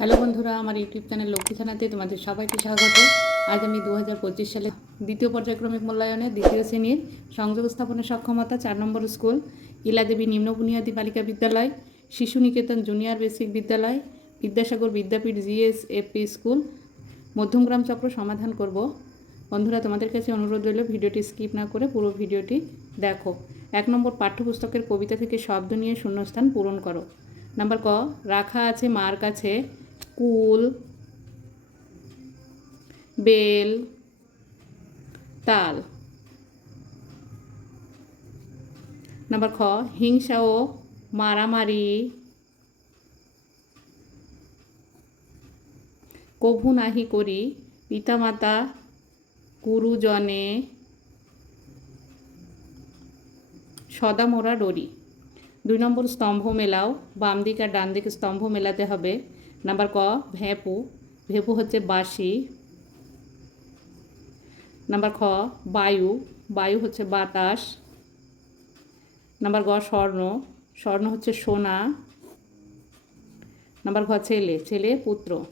Hello বন্ধুরা, আমার YouTube channel Lakshmi থানাতে তোমাদের সবাইকে স্বাগত। আজ আমি দু হাজার পঁচিশ সালে দ্বিতীয় পর্যায়ক্রমিক মূল্যায়নে দ্বিতীয় শ্রেণির সংযোগ স্থাপনের সক্ষমতা, চার নম্বর স্কুল, ইলাদেবী নিম্ন বুনিয়াদী বালিকা বিদ্যালয় শিশু নিকেতন জুনিয়র বেসিক বিদ্যালয়, Vidyasagar Vidyapith GS AP school Madhyamgram চক্র সমাধান করব। বন্ধুরা, তোমাদের কাছে অনুরোধ রইল, ভিডিওটি স্কিপ না করে পুরো ভিডিওটি দেখো। এক নম্বর পাঠ্যপুস্তকের কবিতা থেকে শব্দ নিয়ে শূন্যস্থান পূরণ করো। নাম্বার ক, রাখা আছে মার কাছে কুল, বেল, তাল। নাম্বার খ, হিংসা ও মারামারি। কভু নাহি করি, পিতামাতা গুরুজনে। সদা মোরা ডরি। দুই নম্বর স্তম্ভ মেলাও বাম দিক আর ডান দিকে স্তম্ভ মেলাতে হবে। নাম্বার ক, ভেপু। ভেপু হচ্ছে বাঁশি নাম্বার খ, বায়ু। বায়ু হচ্ছে বাতাস। নাম্বার গ, স্বর্ণ। স্বর্ণ হচ্ছে সোনা। নাম্বার ঘ ছেলে। ছেলে, পুত্র।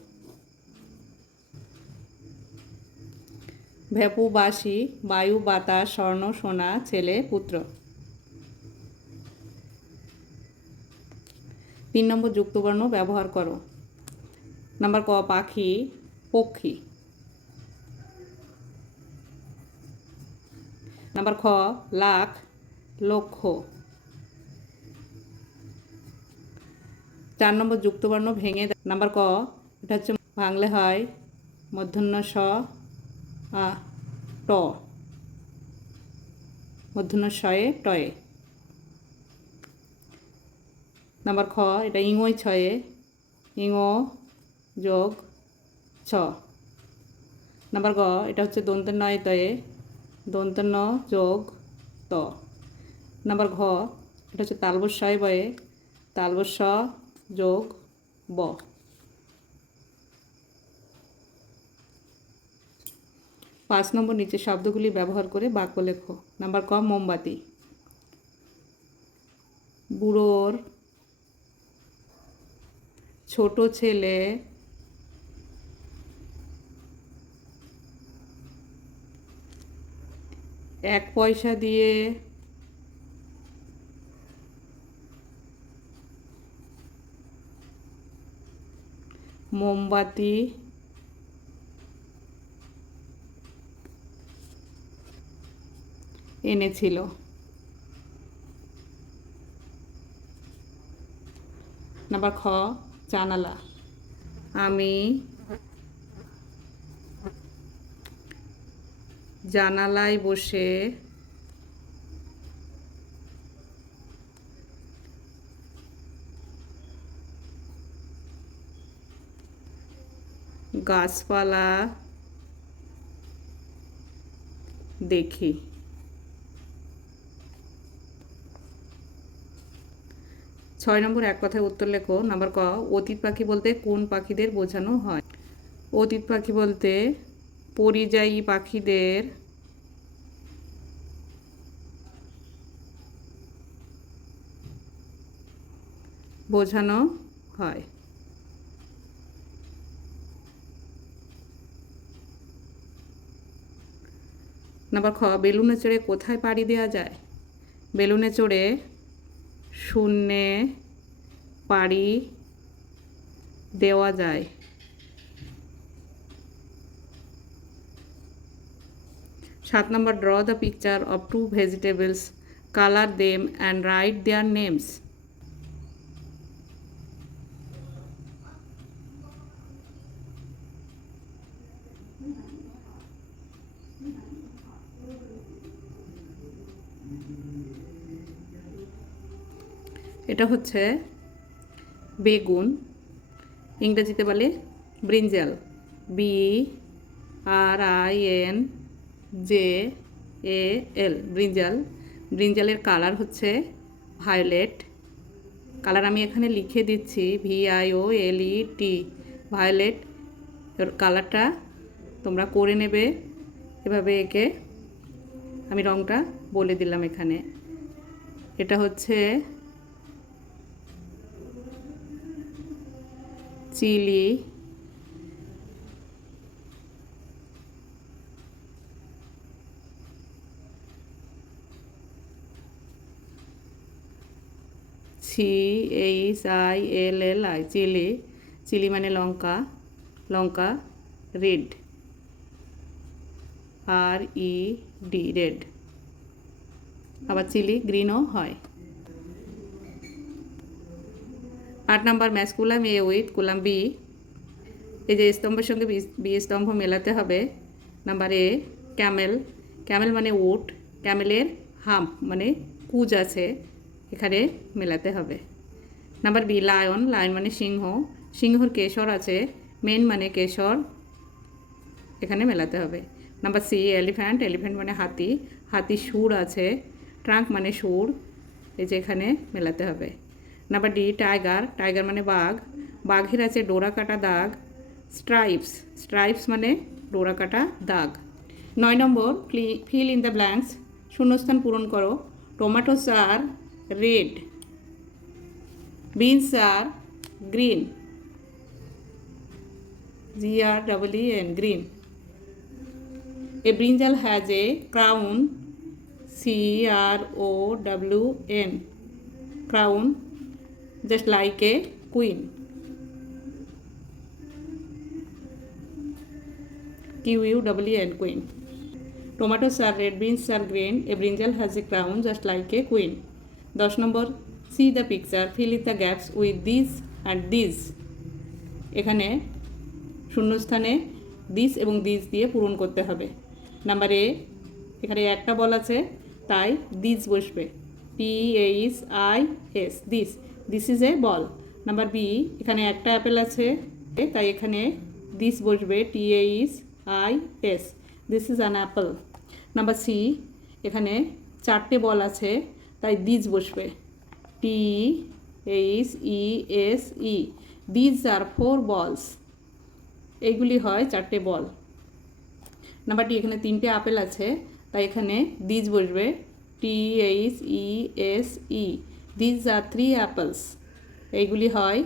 ভেপু বাঁশি বায়ু, বাতাস, স্বর্ণ, সোনা, ছেলে, পুত্র। তিন নম্বর যুক্তবর্ণ ব্যবহার করো। নাম্বার ক, পাখি, পক্ষী। নাম্বার খ, লাখ, লক্ষ। চার নম্বর যুক্তবর্ণ ভেঙে নাম্বার ক, এটা হচ্ছে ভাঙলে হয় মধ্যাহ্ন স ট। মধ্যাহ্ন শয়ে টয়ে। নাম্বার খ, এটা ইঙোই ছয়ে। ইঙো যোগ ছ। নাম্বার গ, এটা হচ্ছে দন্তের নয় তয়ে দন্তের ন যোগ ত নাম্বার ঘ, এটা হচ্ছে তালবস্যয় বয়ে তালবস্য যোগ ব পাঁচ নম্বর নিচে শব্দগুলি ব্যবহার করে বাক্য লেখো। নাম্বার ক, মোমবাতি। বুড়োর ছোট ছেলে এক পয়সা দিয়ে। মোমবাতি। এনেছিল। নাম্বার খ জানালা। আমি জানালায় বসে গাছপালা দেখি। ছয় নম্বর, এক কথায় উত্তর লেখো। নাম্বার ক, অতীত পাখি বলতে কোন পাখিদের বোঝানো হয়? অতীত পাখি বলতে পরিযায়ী পাখিদের বোঝানো হয়। নাম্বার খ, বেলুনে চড়ে কোথায় পাড়ি দেওয়া যায়? বেলুনে চড়ে শূন্যে পাড়ি দেওয়া যায়। সাত নম্বর draw the picture of two vegetables colour them and write their names এটা হচ্ছে বেগুন, ইংরেজিতে বলে brinjal B R I N J A L brinjal ব্রিঞ্জালের colour হচ্ছে ভায়োলেট কালার আমি এখানে লিখে দিচ্ছি V I O L E T violet এর কালারটা তোমরা করে নেবে। এভাবে একে আমি রঙটা বলে দিলাম এখানে। এটা হচ্ছে chilli C H I L L I chilli chilli মানে লঙ্কা লঙ্কা red R E D red আবার চিলি গ্রিনও হয়। আট number match column A with column B এই যে স্তম্ভের সঙ্গে বি- স্তম্ভ মেলাতে হবে। নাম্বার এ ক্যামেল ক্যামেল মানে উট। ক্যামেলের হাম্প মানে কুজ আছে। এখানে মেলাতে হবে। নাম্বার বি লায়ন লায়ন মানে সিংহ। সিংহর কেশর আছে মেন মানে কেশর। এখানে মেলাতে হবে। নাম্বার সি এলিফ্যান্ট এলিফ্যান্ট মানে হাতি। হাতি সুর আছে ট্রাঙ্ক মানে সুর। এই যে এখানে মেলাতে হবে। নাম্বার ডি টাইগার টাইগার মানে বাঘ। বাঘের আছে ডোরা কাটা দাগ। স্ট্রাইপস স্ট্রাইপস মানে ডোরা কাটা দাগ। নয় নম্বর ফিল ইন দ্য ব্ল্যাঙ্কস শূন্যস্থান পূরণ করো। টমেটোস আর red. Beans are green. G R W E N green. A brinjal has a crown. C R O W N crown, just like a queen. Q U W N queen. Tomatoes are red, beans are green. A brinjal has a crown, just like a queen. দশ নম্বর see the picture fill in the gaps with these and these. এখানে শূন্যস্থানে this এবং this দিয়ে পূরণ করতে হবে। Number A এখানে একটা বল আছে, তাই দিস বসবে। P H I S this this is a ball number B এখানে একটা অ্যাপেল আছে, তাই এখানে দিস বসবে T H I S this is an apple number C এখানে চারটে বল আছে তাই দিজ বসবে। T H E S E these are four balls এইগুলি হয় চারটে বল নাম্বারটি এখানে তিনটে আপেল আছে। তাই এখানে দিজ বসবে। T H E S E these are three apples এইগুলি হয়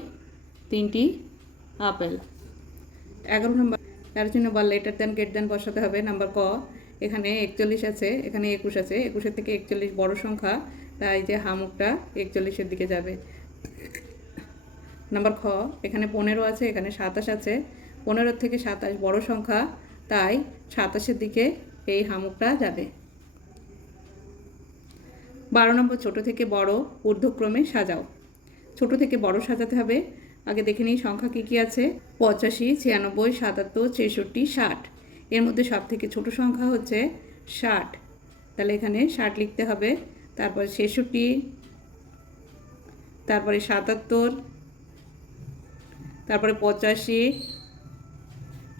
তিনটি আপেল এগারো নম্বর তার জন্য বল লেটার দেন গেট দেন, বসাতে হবে। নাম্বার ক এখানে একচল্লিশ আছে, এখানে একুশ আছে, একুশের থেকে একচল্লিশ বড় সংখ্যা, তাই যে হামুকটা একচল্লিশের দিকে যাবে। নাম্বার খ, এখানে পনেরো আছে, এখানে সাতাশ আছে, পনেরোর থেকে সাতাশ বড় সংখ্যা, তাই সাতাশের দিকে এই হামুকটা যাবে। বারো নম্বর, ছোট থেকে বড় ঊর্ধ্বক্রমে সাজাও। ছোট থেকে বড় সাজাতে হবে। আগে দেখে নিই সংখ্যা কী কী আছে। পঁচাশি, ছিয়ানব্বই, সাতাত্তর, ছেষট্টি, ষাট। এর মধ্যে সব থেকে ছোট সংখ্যা হচ্ছে ষাট। তাহলে এখানে ষাট লিখতে হবে। তারপর ছেষট্টি, তারপরে সাতাত্তর, তারপরে পঁচাশি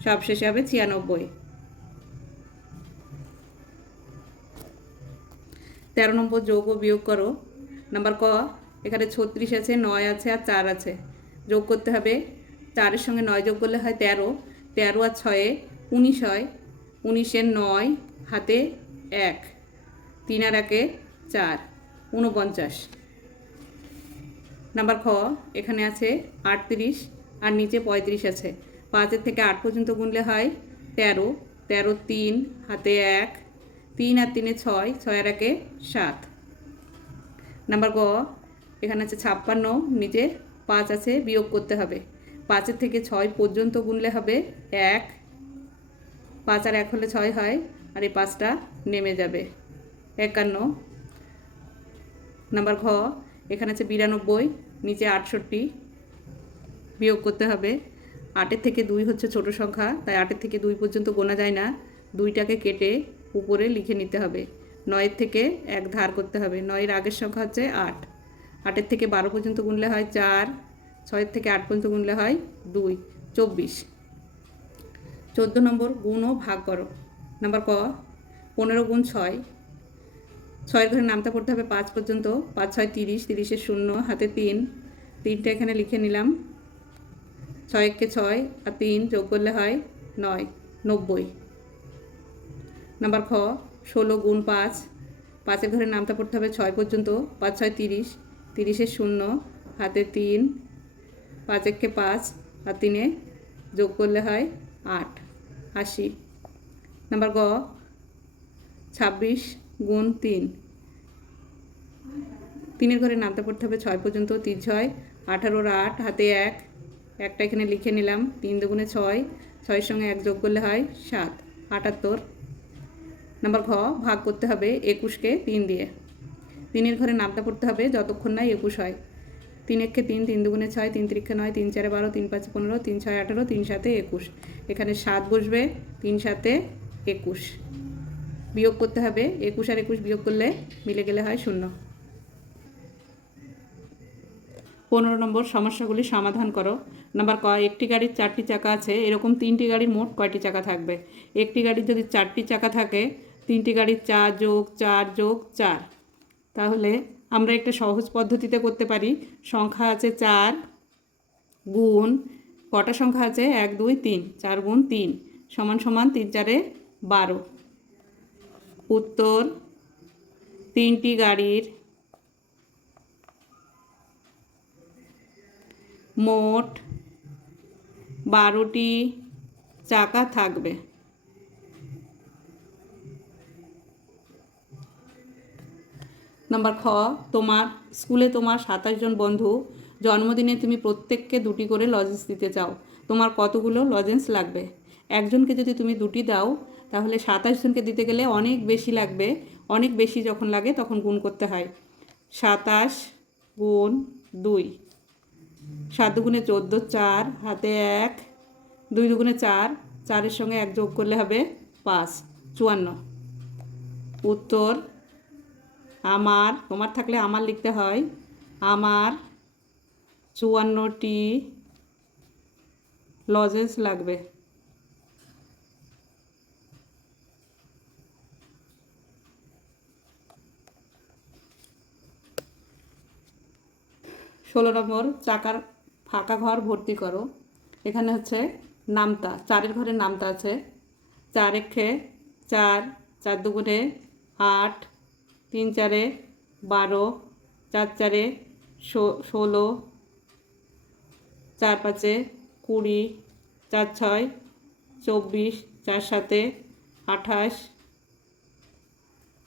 সব শেষে হবে ছিয়ানব্বই। তেরো নম্বর যোগ ও বিয়োগ করো। নাম্বার ক, এখানে ছত্রিশ আছে, নয় আছে আর চার আছে। যোগ করতে হবে। চারের সঙ্গে নয় যোগ করলে হয় তেরো। তেরো আর ছয়ে উনিশ হয়, উনিশের নয় হাতে এক, তিন আর একে চার, ঊনপঞ্চাশ। নাম্বার খ, এখানে আছে আটত্রিশ আর নিচে পঁয়ত্রিশ আছে। পাঁচের থেকে আট পর্যন্ত গুনলে হয় তেরো তেরো তিন, হাতে এক, তিন আর তিনে ছয় ছয় আর একে সাত। নাম্বার গ, এখানে আছে ছাপ্পান্ন, নিচে পাঁচ আছে বিয়োগ করতে হবে। পাঁচের থেকে ছয় পর্যন্ত গুনলে হবে এক পাঁচ আর এক হলে ছয় হয় আর এই পাঁচটা নেমে যাবে। একান্ন। নাম্বার ঘ, এখানে আছে বিরানব্বই, নিচে আটষট্টি বিয়োগ করতে হবে। আটের থেকে দুই হচ্ছে ছোট সংখ্যা, তাই আটের থেকে দুই পর্যন্ত গোনা যায় না। দুইটাকে কেটে উপরে লিখে নিতে হবে। নয়ের থেকে এক ধার করতে হবে। নয়ের আগের সংখ্যা হচ্ছে আট। আটের থেকে বারো পর্যন্ত গুনলে হয় চার, ছয়ের থেকে আট পর্যন্ত গুনলে হয় দুই। চব্বিশ। চোদ্দ নম্বর গুণ ও ভাগ করো। নাম্বার ক, পনেরো গুণ ছয়। ছয়ের ঘরে নামতা পড়তে হবে পাঁচ পর্যন্ত। পাঁচ, ছয়, তিরিশ তিরিশের শূন্য, হাতে তিন। তিনটা এখানে লিখে নিলাম। ছয়কে ছয় আর তিন যোগ করলে হয় নয়, নব্বই। নাম্বার খ, ষোলো গুণ পাঁচ। পাঁচের ঘরে নামতা পড়তে হবে ছয় পর্যন্ত। পাঁচ, ছয়, তিরিশ তিরিশের শূন্য, হাতে তিন। পাঁচ একে পাঁচ আর তিনে যোগ করলে হয় আট, আশি। নাম্বার গ, ছাব্বিশ গুণ তিন। তিনের ঘরে নামতে পড়তে হবে ছয় পর্যন্ত, তিন ছয়। আঠারোর আট, হাতে এক। একটা এখানে লিখে নিলাম, তিন দুগুণে ছয়। ছয়ের সঙ্গে এক যোগ করলে হয় সাত, আটাত্তর। নাম্বার ঘ, ভাগ করতে হবে একুশকে তিন দিয়ে। তিনের ঘরে নামতে পড়তে হবে যতক্ষণ না একুশ হয়। তিন একে তিন তিন দুগুণে ছয়, তিন তিরিক্ষে নয়, তিন চারে বারো, তিন পাঁচে পনেরো, তিন ছয় আঠেরো, তিন সাতে একুশ। এখানে সাত বসবে, তিন সাতে একুশ। বিয়োগ করতে হবে, একুশ আর একুশ বিয়োগ করলে মিলে গেলে হয় শূন্য। পনেরো নম্বর সমস্যাগুলি সমাধান করো। নাম্বার ক, একটি গাড়ির চারটি চাকা আছে, এরকম তিনটি গাড়ির মোট কয়টি চাকা থাকবে? একটি গাড়ির যদি চারটি চাকা থাকে, তিনটি গাড়ির চার যোগ চার যোগ চার, তাহলে আমরা একটা সহজ পদ্ধতিতে করতে পারি। সংখ্যা আছে চার গুণ, কটা সংখ্যা আছে? এক, দুই, তিন। চার গুণ তিন সমান সমান তিন চারে বারো। উত্তর, তিনটি গাড়ির মোট বারোটি চাকা থাকবে। নাম্বার খ, তোমার স্কুলে তোমার সাতাশ জন বন্ধু, জন্মদিনে তুমি প্রত্যেককে দুটি করে লজেন্স দিতে চাও, তোমার কতগুলো লজেন্স লাগবে? একজনকে যদি তুমি দুটি দাও, তাহলে সাতাশ জনকে দিতে গেলে অনেক বেশি লাগবে, অনেক বেশি যখন লাগে তখন গুণ করতে হয়। সাতাশ গুণ দুই, সাত দুগুণে চোদ্দ, চার, হাতে এক, দুই দুগুণে চার, চারের সঙ্গে এক যোগ করলে হবে পাঁচ, চুয়ান্ন। উত্তর আমার, তোমার থাকলে আমার লিখতে হয়। আমার চুয়ান্নটি লজেন্স লাগবে। ষোলো নম্বর, চাকার ফাঁকা ঘর ভর্তি করো। এখানে হচ্ছে নামতা, চারের ঘরে নামতা আছে। চার একে চার চার দুগুণে আট তিন চারে বারো, চার চারে ষোলো, চার পাঁচে কুড়ি, চার ছয়, চব্বিশ, চার সাতে আঠাশ,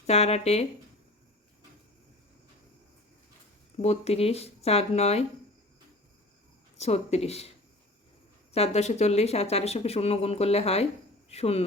চার আটে বত্রিশ, চার নয়, ছত্রিশ। চার দশে চল্লিশ আর চারের সঙ্গে শূন্য গুণ করলে হয় শূন্য।